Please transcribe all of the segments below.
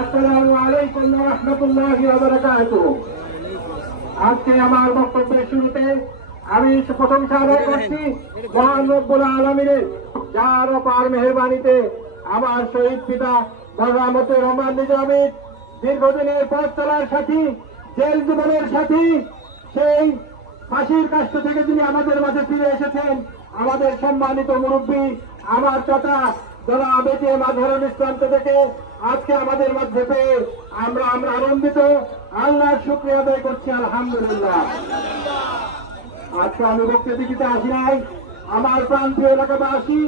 আসসালামু আলাইকুম ওয়া রাহমাতুল্লাহি ওয়া বারাকাতুহু। আজকে আমার বক্তব্যের শুরুতে আমি প্রশংসা আদায় করছি মহান রব্বুল আলামিনের, যার অপার মেহেরবানিতে আমার শহীদ পিতা বরহামতুর রহমান নিজামীর দীর্ঘদিনের পথ চলার সাথী, জেল জীবনের সাথী, সেই ফাঁসির কাষ্ট থেকে যিনি আমাদের মাঝে ফিরে এসেছেন, আমাদের সম্মানিত মুরব্বী আমার চাচা জনাব এটিএম আজহারুল ইসলাম থেকে আজকে আমাদের মধ্যে পেয়ে আমরা আনন্দিত, আল্লাহর শুকরিয়া আদায় করছি, আলহামদুলিল্লাহ। আজকে আমি বক্তব্য দিতে আসি নাই। আমার প্রান্তীয় এলাকাবাসী,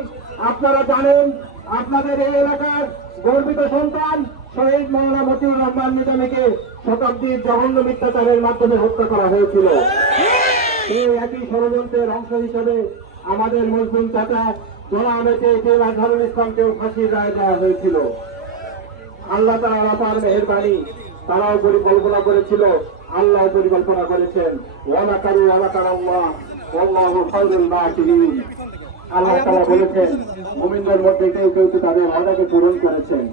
আপনারা জানেন আপনাদের এই এলাকার গর্বিত সন্তান শহীদ মাওলানা মতিউর রহমান নিজামীকে শতাব্দীর জঘন্য মিথ্যাচারের মাধ্যমে হত্যা করা হয়েছিল। এই একই ষড়যন্ত্রের অংশ হিসেবে আমাদের মজলুম চাচা জনাব এটিএম আজহারুল ইসলামকেও ফাঁসির রায় দেওয়া হয়েছিল। আল্লাহ তাআলার অপার মেহেরবানি, তারাও পরিকল্পনা করেছিল, আল্লাহ পরিকল্পনা করেছেন। ওয়া মাকারু ওয়া মাকারাল্লাহ ওয়াল্লাহু খায়রুল মাকিরিন। আল্লাহ তাআলা বলেছেন, মুমিনদের মধ্যে কেউ কেউ তাদের ওয়াদাকে পূরণ করেছেন।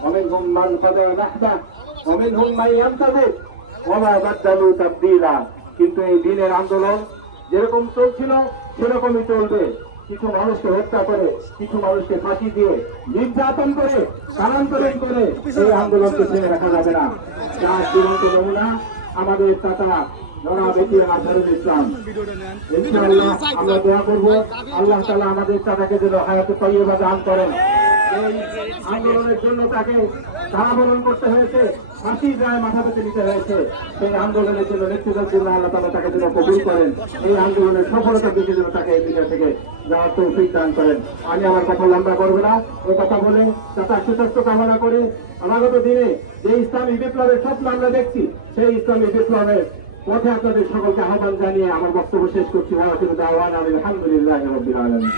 ওয়ামিনহুম মান কাদা নাহবা ওয়া মিনহুম মান ইয়ানতাযির ওয়া মা বাদদালু তাবদীলা। কিন্তু এই দিনের আন্দোলন যেরকম চলছিল সেরকমই চলবে। কিছু মানুষকে হত্যা করে, কিছু মানুষকে ফাঁসি দিয়ে, নির্যাতন করে, স্থানান্তরণ করে এই আন্দোলনকে ছেড়ে রাখা যাবে না। যার জীবন্ত নমুনা আমাদের চাচা জনাব এটিএম আজহারুল ইসলাম। ইনশাআল্লাহ আমরা দোয়া করব আল্লাহ তাআলা আমাদের চাচাকে যেন হায়াতে তাইয়্যিবা দান করেন। এই আন্দোলনের জন্য তাকে কারাবরণ করতে হয়েছে, ফাঁসির রায় মাথা পেতে নিতে হয়েছে। সেই আন্দোলনের জন্য নেতৃত্বের জন্য আল্লাহ তাআলা তাকে যেন কবুল করেন, এই আন্দোলনের সফলতার দিকে যেন তাকে এই দুনিয়া থেকে যাওয়ার তৌফিক দান করেন। আমি আমার কথা লম্বা করবো না, ওই কথা বলে চাচা সুস্বাস্থ্য কামনা করে অনাগত দিনে যে ইসলামী বিপ্লবের স্বপ্ন আমরা দেখছি, সেই ইসলামী বিপ্লবের পথে আপনাদের সকলকে আহ্বান জানিয়ে আমার বক্তব্য শেষ করছি। আলহামদুলিল্লাহ রাব্বিল আলামিন।